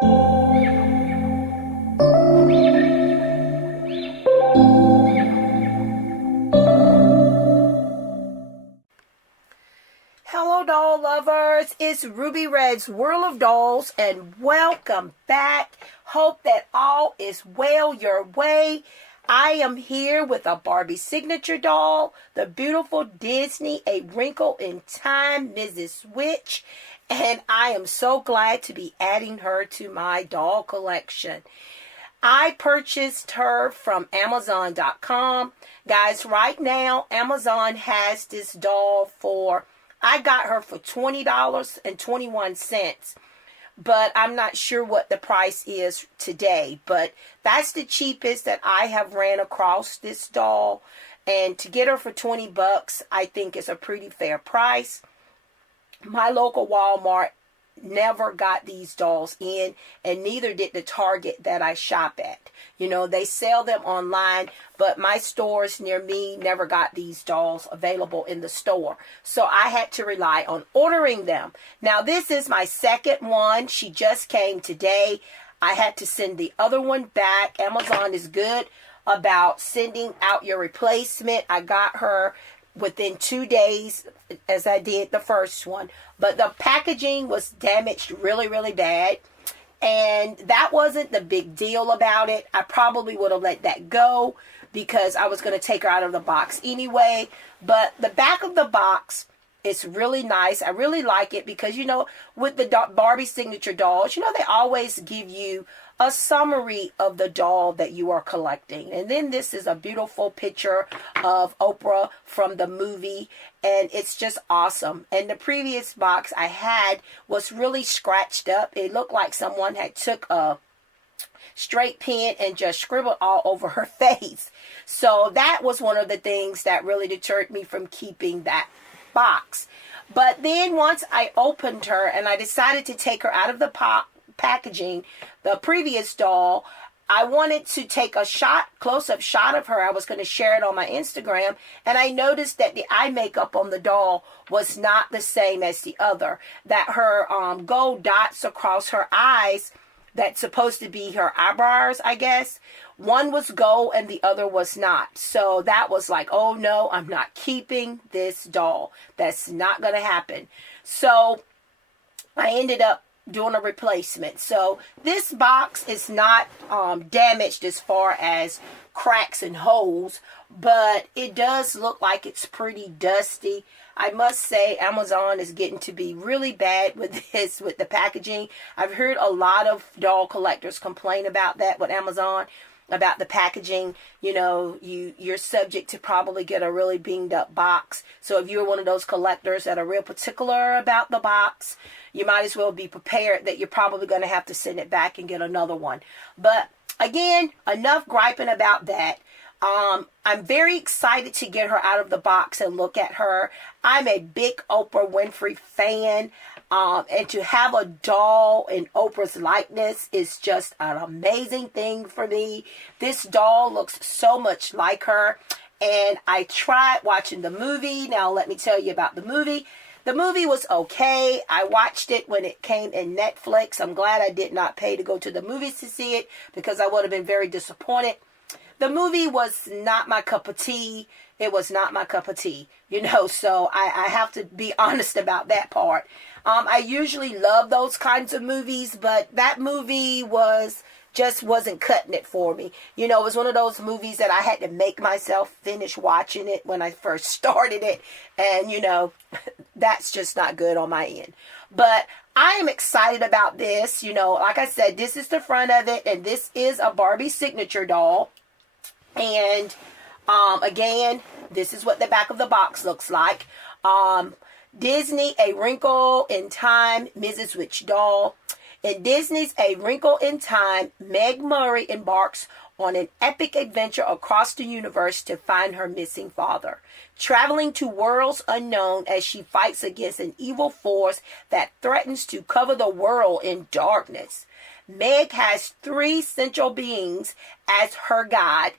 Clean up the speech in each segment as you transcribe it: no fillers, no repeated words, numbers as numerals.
Hello doll lovers, it's Ruby Red's World of Dolls and welcome back. Hope that all is well your way. I am here with a Barbie signature doll, the beautiful Disney A Wrinkle in Time Mrs. Witch, and I am so glad to be adding her to my doll collection. I purchased her from Amazon.com. Guys, right now Amazon has this doll I got her for $20.21, but I'm not sure what the price is today. But that's the cheapest that I have ran across this doll. And to get her for 20 bucks, I think is a pretty fair price. My local Walmart never got these dolls in, and neither did the Target that I shop at. You know, they sell them online, but my stores near me never got these dolls available in the store. So I had to rely on ordering them. Now, this is my second one. She just came today. I had to send the other one back. Amazon is good about sending out your replacement. I got her within 2 days as I did the first one, but the packaging was damaged really bad, and that wasn't the big deal about it. I probably would have let that go because I was going to take her out of the box anyway. But the back of the box is really nice. I really like it because, you know, with the Barbie signature dolls, you know, they always give you a summary of the doll that you are collecting. And then this is a beautiful picture of Oprah from the movie, and it's just awesome. And the previous box I had was really scratched up. It looked like someone had took a straight pen and just scribbled all over her face. So that was one of the things that really deterred me from keeping that box. But then once I opened her and I decided to take her out of the packaging, the previous doll, I wanted to take a close-up shot of her. I was going to share it on my Instagram, and I noticed that the eye makeup on the doll was not the same as the other. That her gold dots across her eyes, that's supposed to be her eyebrows, I guess, one was gold and the other was not. So that was like, oh no, I'm not keeping this doll. That's not going to happen. So I ended up doing a replacement. So this box is not damaged as far as cracks and holes, but it does look like it's pretty dusty. I must say Amazon is getting to be really bad with this, with the packaging. I've heard a lot of doll collectors complain about that with Amazon, about the packaging. You know, you're subject to probably get a really binged up box. So if you're one of those collectors that are real particular about the box, you might as well be prepared that you're probably going to have to send it back and get another one. But again, enough griping about that. I'm very excited to get her out of the box and look at her. I'm a big Oprah Winfrey fan. And to have a doll in Oprah's likeness is just an amazing thing for me. This doll looks so much like her. And I tried watching the movie. Now let me tell you about the movie. The movie was okay. I watched it when it came in Netflix. I'm glad I did not pay to go to the movies to see it because I would have been very disappointed. The movie was not my cup of tea. It was not my cup of tea, you know, so I have to be honest about that part. I usually love those kinds of movies, but that movie wasn't cutting it for me. You know, it was one of those movies that I had to make myself finish watching it when I first started it. And, you know, that's just not good on my end. But I am excited about this. You know, like I said, this is the front of it, and this is a Barbie signature doll. And again, this is what the back of the box looks like. Disney A Wrinkle in Time Mrs. Witch doll. In Disney's A Wrinkle in Time, Meg Murray embarks on an epic adventure across the universe to find her missing father, traveling to worlds unknown as she fights against an evil force that threatens to cover the world in darkness. Meg has three central beings as her guide,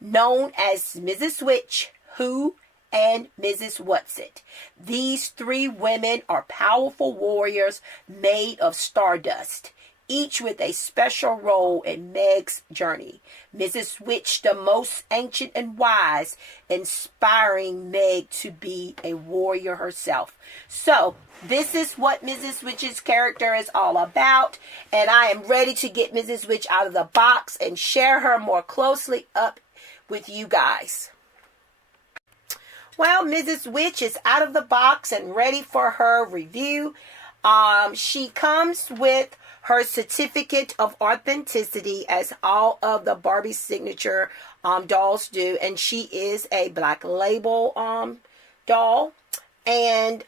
known as Mrs. Witch, Who, and Mrs. Whatsit. These three women are powerful warriors made of stardust. each with a special role in Meg's journey. Mrs. Witch, the most ancient and wise, inspiring Meg to be a warrior herself. So, this is what Mrs. Witch's character is all about, and I am ready to get Mrs. Witch out of the box and share her more closely up with you guys. Well, Mrs. Witch is out of the box and ready for her review. She comes with her certificate of authenticity, as all of the Barbie signature dolls do, and she is a Black Label doll, and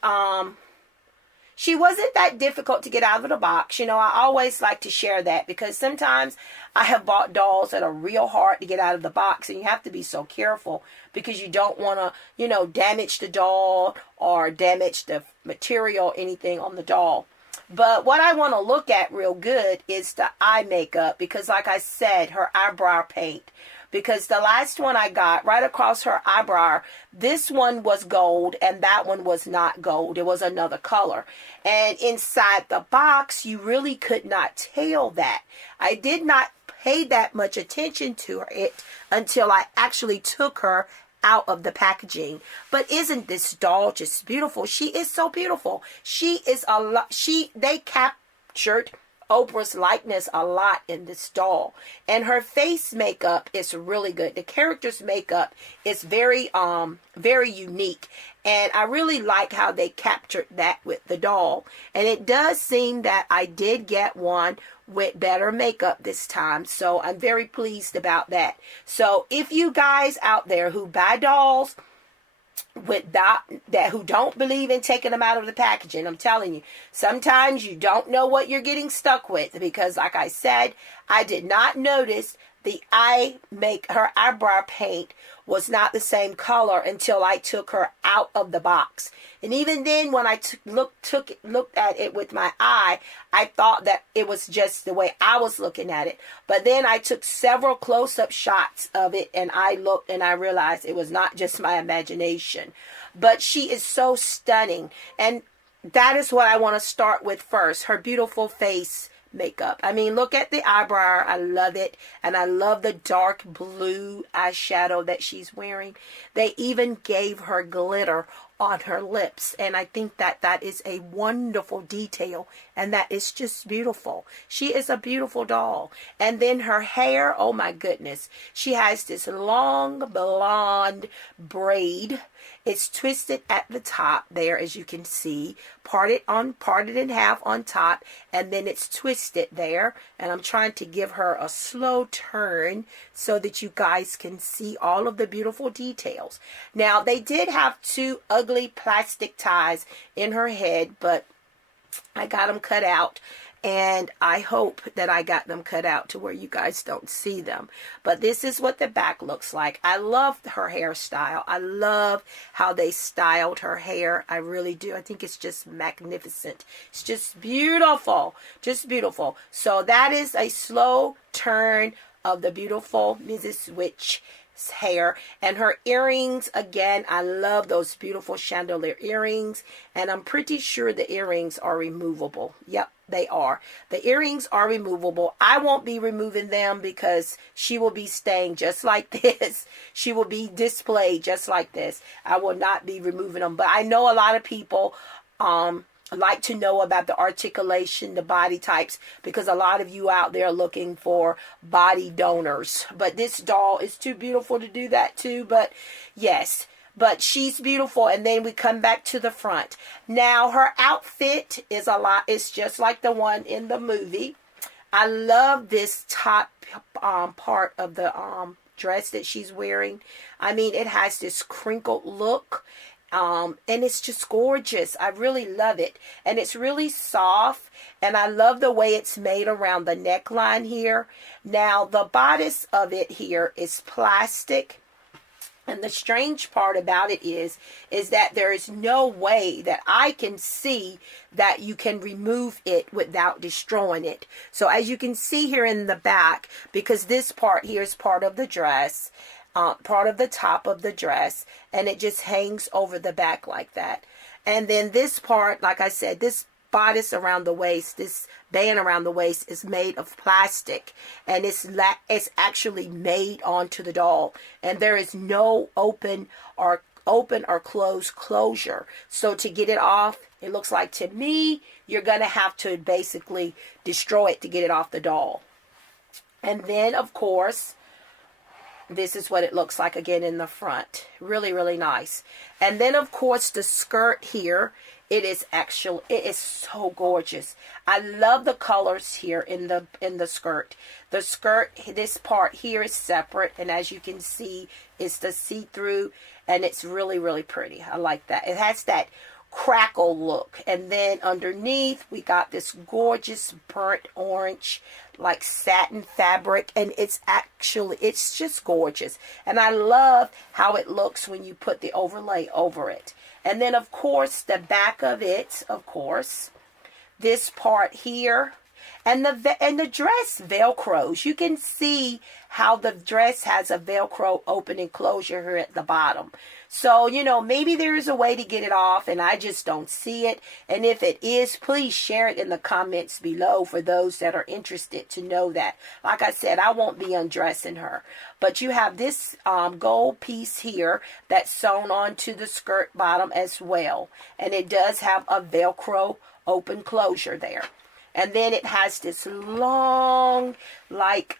she wasn't that difficult to get out of the box. You know, I always like to share that because sometimes I have bought dolls that are real hard to get out of the box, and you have to be so careful because you don't want to, you know, damage the doll or damage the material, anything on the doll. But what I want to look at real good is the eye makeup, because like I said, her eyebrow paint. Because the last one I got, right across her eyebrow, this one was gold and that one was not gold. It was another color. And inside the box, you really could not tell that. I did not pay that much attention to it until I actually took her out of the packaging. But isn't this doll just beautiful? She is so beautiful. She is a lot. They captured Oprah's likeness a lot in this doll, and her face makeup is really good. The character's makeup is very unique, and I really like how they captured that with the doll. And it does seem that I did get one with better makeup this time, so I'm very pleased about that. So if you guys out there who buy dolls with that who don't believe in taking them out of the packaging, I'm telling you, sometimes you don't know what you're getting stuck with, because like I said, I did not notice her eyebrow paint was not the same color until I took her out of the box. And even then, when I looked at it with my eye, I thought that it was just the way I was looking at it. But then I took several close-up shots of it, and I looked and I realized it was not just my imagination. But she is so stunning, and that is what I want to start with first, her beautiful face makeup. I mean, look at the eyebrow. I love it. And I love the dark blue eyeshadow that she's wearing. They even gave her glitter on her lips, and I think that that is a wonderful detail, and that is just beautiful. She is a beautiful doll. And then her hair, oh my goodness, she has this long blonde braid. It's twisted at the top there, as you can see, parted in half on top, and then it's twisted there. And I'm trying to give her a slow turn so that you guys can see all of the beautiful details. Now, they did have two ugly plastic ties in her head, but I got them cut out. And I hope that I got them cut out to where you guys don't see them. But this is what the back looks like. I love her hairstyle. I love how they styled her hair. I really do. I think it's just magnificent. It's just beautiful. Just beautiful. So that is a slow turn of the beautiful Mrs. Witch hair. And her earrings, again, I love those beautiful chandelier earrings, and I'm pretty sure the earrings are removable. Yep, they are. The earrings are removable. I won't be removing them because she will be staying just like this. She will be displayed just like this. I will not be removing them, but I know a lot of people like to know about the articulation, the body types, because a lot of you out there are looking for body donors. But this doll is too beautiful to do that too. But yes, but she's beautiful. And then we come back to the front. Now her outfit is it's just like the one in the movie. I love this top part of the dress that she's wearing. I mean, it has this crinkled look. And it's just gorgeous. I really love it. And it's really soft. And I love the way it's made around the neckline here. Now, the bodice of it here is plastic. And the strange part about it is that there is no way that I can see that you can remove it without destroying it. So as you can see here in the back, because this part here is part of the dress, part of the top of the dress, and it just hangs over the back like that. And then this part, like I said, this bodice around the waist, this band around the waist is made of plastic, and it's actually made onto the doll, and there is no open or closed closure. So to get it off, it looks like to me you're going to have to basically destroy it to get it off the doll. And then of course, this is what it looks like again in the front. Really, really nice. And then of course the skirt here, it is so gorgeous. I love the colors here in the skirt. The skirt, this part here is separate, and as you can see, it's the see-through, and it's really, really pretty. I like that. It has that crackle look, and then underneath we got this gorgeous burnt orange like satin fabric, and it's just gorgeous, and I love how it looks when you put the overlay over it. And then of course the back of it, of course, this part here, and the dress velcros. You can see how the dress has a velcro open and closure here at the bottom. So, you know, maybe there is a way to get it off and I just don't see it. And if it is, please share it in the comments below for those that are interested to know that. Like I said, I won't be undressing her. But you have this gold piece here that's sewn onto the skirt bottom as well. And it does have a Velcro open closure there. And then it has this long, like,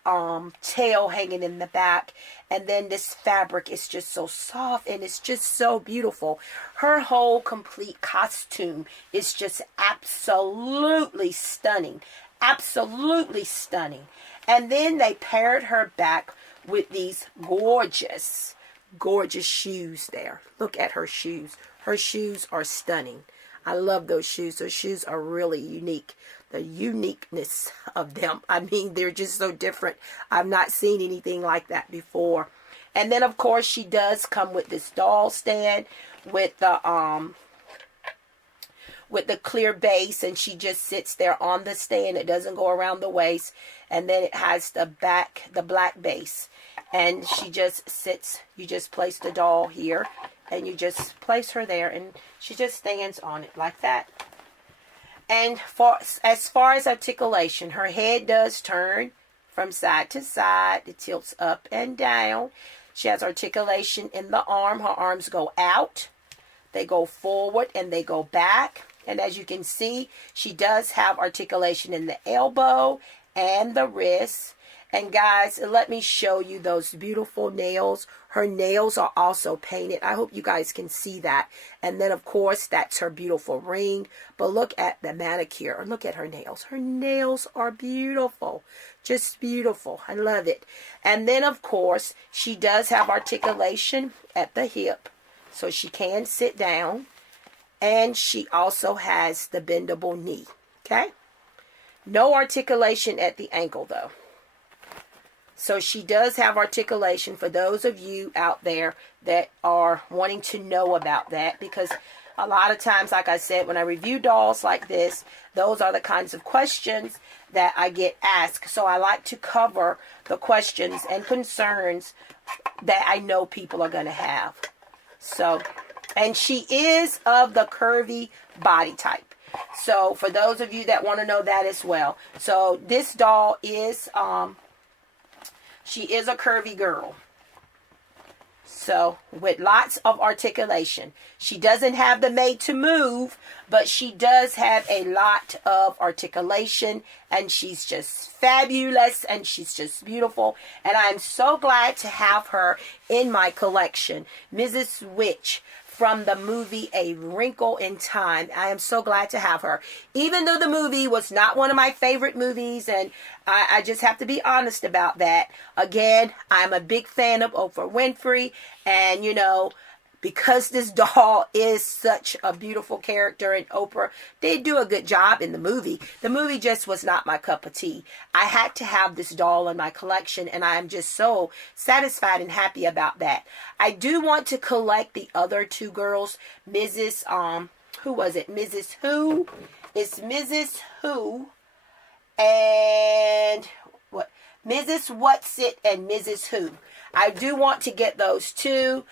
tail hanging in the back. And then this fabric is just so soft and it's just so beautiful. Her whole complete costume is just absolutely stunning. Absolutely stunning. And then they paired her back with these gorgeous, gorgeous shoes there. Look at her shoes. Her shoes are stunning. I love those shoes. Those shoes are really unique. The uniqueness of them. I mean, they're just so different. I've not seen anything like that before. And then, of course, she does come with this doll stand with the clear base, and she just sits there on the stand. It doesn't go around the waist. And then it has the black base. And she just sits. You just place the doll here, and you just place her there, and she just stands on it like that. And as far as articulation, her head does turn from side to side. It tilts up and down. She has articulation in the arm. Her arms go out. They go forward and they go back. And as you can see, she does have articulation in the elbow and the wrist. And guys, let me show you those beautiful nails. Her nails are also painted. I hope you guys can see that. And then, of course, that's her beautiful ring. But look at the manicure. Look at her nails. Her nails are beautiful. Just beautiful. I love it. And then, of course, she does have articulation at the hip. So she can sit down. And she also has the bendable knee. Okay? No articulation at the ankle, though. So she does have articulation for those of you out there that are wanting to know about that, because a lot of times, like I said, when I review dolls like this, those are the kinds of questions that I get asked. So I like to cover the questions and concerns that I know people are going to have. So, and she is of the curvy body type. So for those of you that want to know that as well. So this doll is she is a curvy girl. So, with lots of articulation. She doesn't have the made to move, but she does have a lot of articulation. And she's just fabulous. And she's just beautiful. And I'm so glad to have her in my collection. Mrs. Witch from the movie A Wrinkle in Time. I am so glad to have her. Even though the movie was not one of my favorite movies, and I just have to be honest about that. Again, I'm a big fan of Oprah Winfrey, and you know, because this doll is such a beautiful character, and Oprah did do a good job in the movie. The movie just was not my cup of tea. I had to have this doll in my collection, and I'm just so satisfied and happy about that. I do want to collect the other two girls. Mrs. Who was it? Mrs. Who? It's Mrs. Who and what? Mrs. What's It and Mrs. Who. I do want to get those two.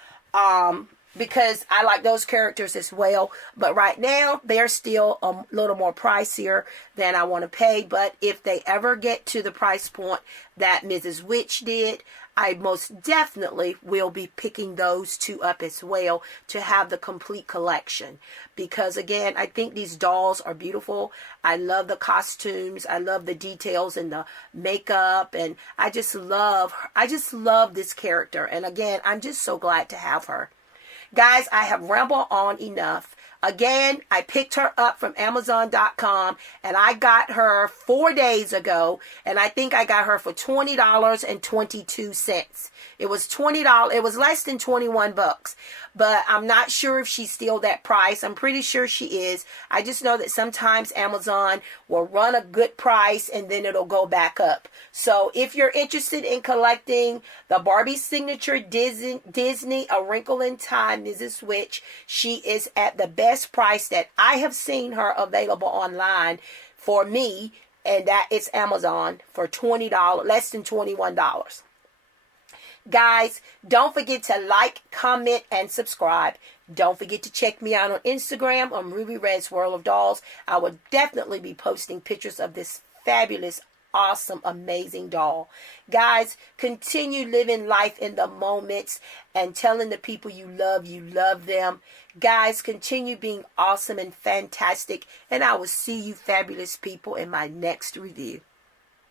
because I like those characters as well. But right now, they're still a little more pricier than I want to pay. But if they ever get to the price point that Mrs. Witch did, I most definitely will be picking those two up as well to have the complete collection. Because again, I think these dolls are beautiful. I love the costumes. I love the details and the makeup. And I just love this character. And again, I'm just so glad to have her. Guys, I have rambled on enough. Again, I picked her up from Amazon.com and I got her 4 days ago, and I think I got her for $20.22. It was $20. It was less than 21 bucks, but I'm not sure if she's still that price. I'm pretty sure she is. I just know that sometimes Amazon will run a good price and then it'll go back up. So if you're interested in collecting the Barbie signature Disney A Wrinkle in Time Mrs. Witch, she is at the best price that I have seen her available online for me, and that is Amazon for $20, less than $21. Guys, don't forget to like, comment, and subscribe. Don't forget to check me out on Instagram on Ruby Red's World of Dolls. I will definitely be posting pictures of this fabulous, awesome, amazing doll. Guys, continue living life in the moments and telling the people you love them. Guys, continue being awesome and fantastic. And I will see you fabulous people in my next review.